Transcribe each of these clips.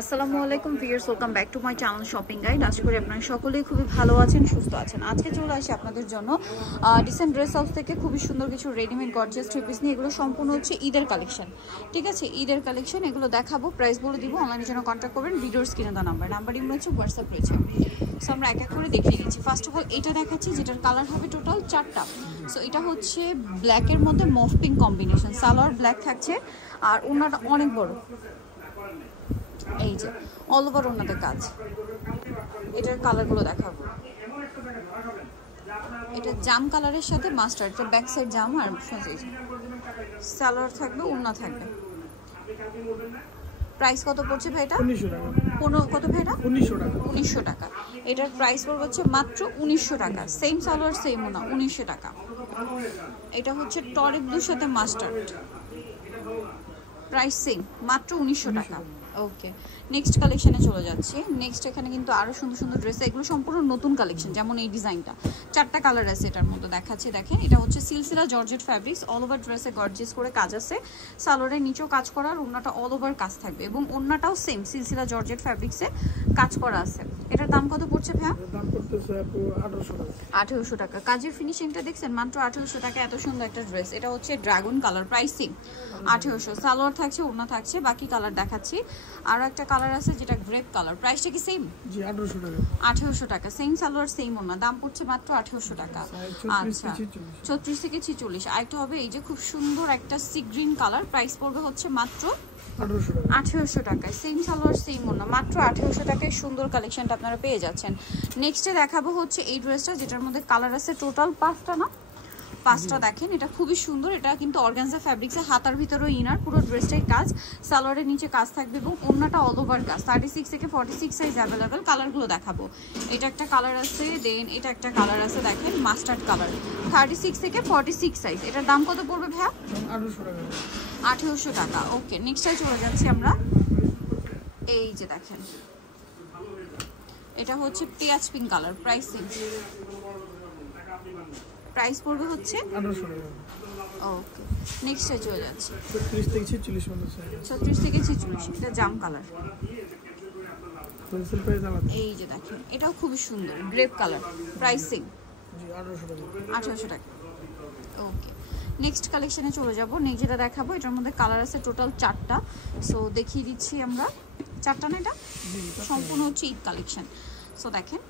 আসসালামু আলাইকুম viewers, welcome back to my channel shopping guide. আশা করি আপনারা সকলেই খুবই ভালো আছেন, সুস্থ আছেন। আজকে চলে আসি আপনাদের জন্য ডিসেন্ট ড্রেস হাউস থেকে খুবই সুন্দর কিছু রেডিমেড গর্জিয়াস থ্রি পিস নিয়ে। এগুলো সম্পূর্ণ হচ্ছে ঈদের কালেকশন, ঠিক আছে? ঈদের কালেকশন এগুলো দেখাবো, প্রাইস বলে দিব। অনলাইনের জন্য কন্ট্যাক্ট করবেন, ভিডিওর স্ক্রিনে দেওয়া নাম্বার হচ্ছে হোয়াটসঅ্যাপ রয়েছে। সো আমরা এক এক করে দেখিয়ে দিচ্ছি। ফার্স্ট অফ অল এটা দেখাচ্ছি, যেটার কালার হবে টোটাল 4টা। সো এটা হচ্ছে ব্ল্যাকের মধ্যে মফ পিঙ্ক কম্বিনেশন, সালোয়ার ব্ল্যাক থাকছে আর ওড়নাটা অনেক বড়। এই যে অল ওভার ওনাদের কাজ। এটার কালারগুলো দেখাবো। এটা জাম কালারের সাথে মাস্টার্ড, এটা ব্যাক সাইড জাম আর সালোয়ার থাকবে, ওড়না থাকবে। প্রাইস কত পড়ছে ভাই এটা? 1900 টাকা। কত ভাই এটা? 1900 টাকা। 1900 টাকা। এটার প্রাইস পড়বে হচ্ছে মাত্র 1900 টাকা। সেম সালোয়ার সেম ওড়না, 1900 টাকা। এটা হচ্ছে টরিক ব্লুর সাথে মাস্টার্ড, প্রাইস সেম, মাত্র 1900 টাকা। ওকে, নেক্সট কালেকশনে চলে যাচ্ছি। নেক্সট এখানে কিন্তু আরো সুন্দর সুন্দর ড্রেস, এগুলো সম্পূর্ণ নতুন কালেকশন। যেমন এই ডিজাইনটা 4টা কালার আছে এটার মধ্যে, দেখাচ্ছি দেখেন। এটা হচ্ছে সিলসিলা জর্জেট ফ্যাব্রিক্স, অল ওভার ড্রেসে গর্জিয়াস করে কাজ আছে। সালোয়ারের নিচেও কাজ করা, আর ওড়নাটা অল ওভার কাজ থাকবে, এবং ওড়নাটাও সেম সিলসিলা জর্জেট ফ্যাব্রিক্সে কাজ করা আছে। এটার দাম কত পড়ছে ভাইয়া? দাম পড়তেছে আপু 1800 টাকা। 1800 টাকা। কাজের ফিনিশিংটা দেখছেন, মাত্র 1800 টাকা। এত সুন্দর একটা ড্রেস। এটা হচ্ছে ড্রাগন কালার, প্রাইসিং 1800। সালোয়ার থাকছে, ওড়না থাকছে, বাকি কালার দেখাচ্ছি। আরো একটা কালার আছে যেটা গ্রেপ কালার, প্রাইসটা কি সেম? জি 1800 টাকা। 1800 টাকা, সেম সালোয়ার সেম ওড়না, দাম পড়ছে মাত্র 1800 টাকা। আচ্ছা, 34 থেকে 46। আরেকটা হবে এই যে খুব সুন্দর একটা সি গ্রিন কালার, প্রাইস পড়বে হচ্ছে মাত্র 1800 টাকায়। সেম সালোয়ার সেম ওড়না, মাত্র 1800 টাকায় সুন্দর কালেকশনটা আপনারা পেয়ে যাচ্ছেন। নেক্সটে দেখাবো হচ্ছে এই ড্রেসটা, যেটার মধ্যে কালার আছে টোটাল 5টা না? 5টা। দেখেন এটা খুবই সুন্দর। এটা কিন্তু অর্গানজা ফ্যাব্রিক্সে, হাতার ভিতরেও ইনার, পুরো ড্রেসটাই কাজ। সালোয়ারের নিচে কাজ থাকবে এবং ওড়নাটা অল ওভার কাজ। 36 থেকে 46 সাইজ অ্যাভেলেবেল। কালারগুলো দেখাবো। এটা একটা কালার আছে, দেন এটা একটা কালার আছে, দেখেন মাস্টার্ড কালার। 36 থেকে 46 সাইজ। এটার দাম কত পড়বে ভাইয়া? 1800 টাকা। 1800 টাকা। ওকে, নেক্সটটাই চলে যাচ্ছি আমরা। এই যে দেখেন, এটা হচ্ছে পেঁয়াজ পিঙ্ক কালার, প্রাইসিং প্রাইস পড়বে হচ্ছে 1800 টাকা। ওকে, নেক্সটে চলে যাচ্ছি। 36 থেকে 46 পর্যন্ত সাইজ। 36 থেকে 46। এটা জাম কালার, হোলসেল প্রাইস আলাদা। এই যে দেখেন, এটাও খুবই সুন্দর গ্রেপ কালার, প্রাইসিং জি 1800 টাকা। 1800 টাকা। ওকে, নেক্সট কালেকশনে চলে যাব। নেক্সট যেটা দেখাবো, এটার মধ্যে কালার আছে টোটাল 4টা। সো দেখিয়ে দিচ্ছি আমরা। 4টা না? এটা সম্পূর্ণ হচ্ছে ঈদ কালেকশন। সো দেখেন,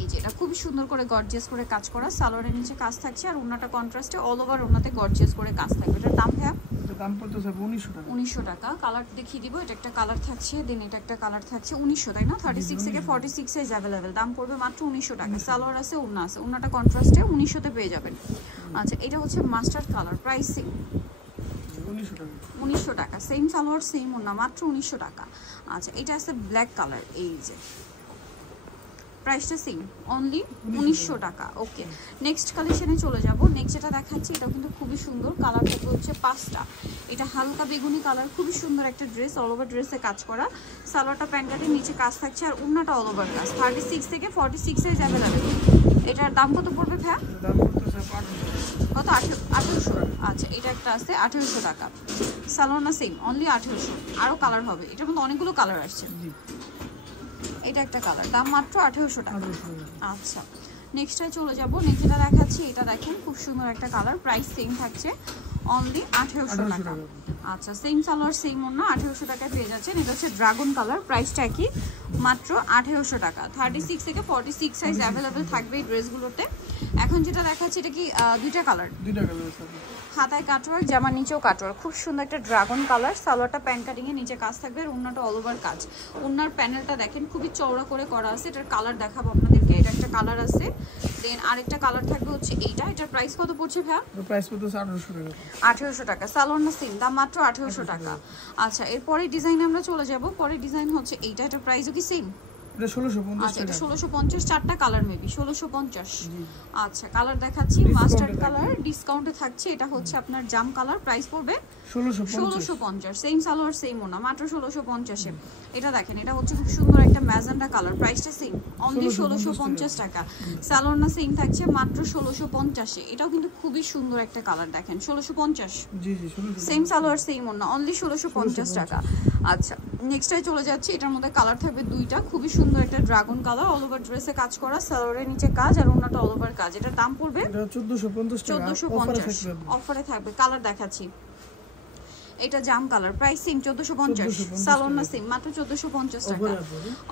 এই যে এটা খুবই সুন্দর করে গর্জিয়াস করে কাজ করা, সালোয়ারের নিচে কাজ থাকছে, আর ওড়নাটা কন্ট্রাস্টে অল ওভার ওড়নাতে গর্জিয়াস করে কাজ থাকবে। এটার দাম ভাইয়া? এটার দাম পড়তেছে 1900 টাকা। 1900 টাকা। কালার দেখিয়ে দিব। এটা একটা কালার থাকছে, দেন এটা একটা কালার থাকছে। 1900, তাই না? 36 থেকে 46 সাইজ অ্যাভেলেবেল। দাম পড়বে মাত্র 1900 টাকা। সালোয়ার আছে, ওড়না আছে, ওড়নাটা কন্ট্রাস্টে 1900 তে পেয়ে যাবেন। আচ্ছা, এটা হচ্ছে মাস্টার্ড কালার, প্রাইসিং 1900 টাকা। 1900 টাকা। সেম সালোয়ার সেম ওড়না, মাত্র 1900 টাকা। আচ্ছা, এটা আছে ব্ল্যাক কালার, এই যে প্রাইসটা সেম, অনলি 1900 টাকা। ওকে, নেক্সট কালেকশনে চলে যাব। নেক্সট যেটা দেখাচ্ছি, এটা কিন্তু খুবই সুন্দর। কালার থাকবে হচ্ছে 5টা। এটা হালকা বেগুনি কালার, খুবই সুন্দর একটা ড্রেস, অল ওভার ড্রেসে কাজ করা। সালোয়ারটা প্যান্টাটের নিচে কাজ থাকছে, আর ওড়নাটা অল ওভার কাজ। 36 থেকে 46 সাইজ অ্যাভেলেবেল। এটার দাম কত পড়বে ভাইয়া? দাম পড়তেছে 1800। কত? 1800। আচ্ছা, এটা একটা আছে 1800 টাকা। সালোয়ার না সেম, অনলি 1800। আরও কালার হবে, এটার মধ্যে অনেকগুলো কালার আসছে। জি এটা একটা কালার, দাম মাত্র 1800 টাকা। 1800 টাকা। আচ্ছা, নেক্সটটাই চলে যাব। নেক্সট যেটা দেখাচ্ছি, এটা দেখেন খুব সুন্দর একটা কালার, প্রাইস সেম থাকছে, অনলি 1800 টাকা। আচ্ছা, সেম সালোয়ার সেম ওড়না, 1800 টাকায় পেয়ে যাচ্ছেন। এটা হচ্ছে ড্রাগন কালার, প্রাইসটা কি? মাত্র 1800 টাকা। 36 থেকে 46 সাইজ অ্যাভেলেবেল থাকবে এই ড্রেসগুলোতে। এখন যেটা দেখাচ্ছি, এটা কি দুইটা কালার? দুইটা কালার আছে। হাতায় কাটওয়ার্ক, জামার নিচেও কাটওয়ার্ক, খুব সুন্দর একটা ড্রাগন কালার। সালোয়ারটা প্যান্ট কাটিং এর নিচে কাজ থাকবে, আর ওড়নাটা অল ওভার কাজ। ওড়নার প্যানেলটা দেখেন খুবই চওড়া করে করা আছে। এটার কালার দেখাবো আপনাদেরকে। এটা একটা কালার আছে, দেন আরেকটা কালার থাকবে হচ্ছে এইটা। এটার প্রাইস কত পড়ছে ভাইয়া? এর প্রাইস পড়তেছে 1800 টাকা। 1800 টাকা। সালোয়ার না সেম, দাম মাত্র 1800 টাকা। আচ্ছা, এরপরে ডিজাইন আমরা চলে যাব। পরের ডিজাইন হচ্ছে এইটা। এটার প্রাইসও কি সেম? এটা 1650 আচ্ছা, এটা টাকা। 1650। 4টা কালার মেবি 1650। আচ্ছা, কালার দেখাচ্ছি, মাস্টার্ড কালার ডিসকাউন্টে থাকছে। এটা হচ্ছে আপনার জাম কালার, প্রাইস পড়বে 1650। সেম সালোয়ার সেম ওনা, মাত্র 1650 এ। এটা দেখেন, এটা হচ্ছে খুব সুন্দর একটা ম্যাজেন্ডা কালার, প্রাইসটা সেম, অনলি 1650 টাকা। সালোয়ার না সেম থাকছে, মাত্র 1650 এ। এটাও কিন্তু খুবই সুন্দর একটা কালার, দেখেন 1650। জি জি 1650। সেম সালোয়ার সেম ওনা, অনলি 1650 টাকা। আচ্ছা, নেক্সটটাই চলে যাচ্ছি, এটার মধ্যে কালার থাকবে দুইটা, খুবই সুন্দর একটা ড্রাগন কালার, অল ওভার ড্রেসে কাজ করা, সালোয়ারের নিচে কাজ আর ওন্নাটা অল ওভার কাজ। এটার দাম পড়বে 1450 টাকা, 1450 অফারে থাকবে। কালার দেখাচ্ছি, এটা জাম কালার, প্রাইস সেম 1450, সালোয়ার না সেম, মাত্র 1450 টাকা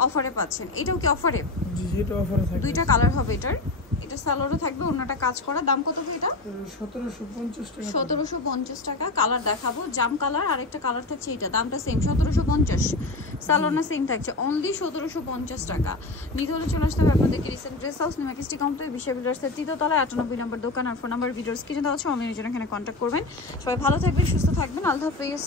অফারে পাচ্ছেন। এটাও কি অফারে? জি এটা অফারে থাকবে, দুইটা কালার হবে এটার, এটা সালোয়ারও থাকবে, ওন্নাটা কাজ করা। দাম কত কি এটা? 1750 টাকা, 1750 টাকা। কালার দেখাবো, জাম কালার, আরেকটা কালার থাকছে, এটা দামটা সেম 1750, সালোয়ার না সেম থাকছে, অনলি 1750 টাকা। নিতে হলে চলে আসতে হবে আপনাদেরকে recent dress house new market complex, বিশ্ব বিল্ডার্সের 3য় তলায় 98 নম্বর দোকান। আর ফোন নাম্বার ভিডিওস কিনে দেওয়া আছে, আমি জন্য এখানে কন্ট্যাক্ট করবেন। সবাই ভালো থাকবেন, সুস্থ থাকবেন, আল্লাহ হাফেজ।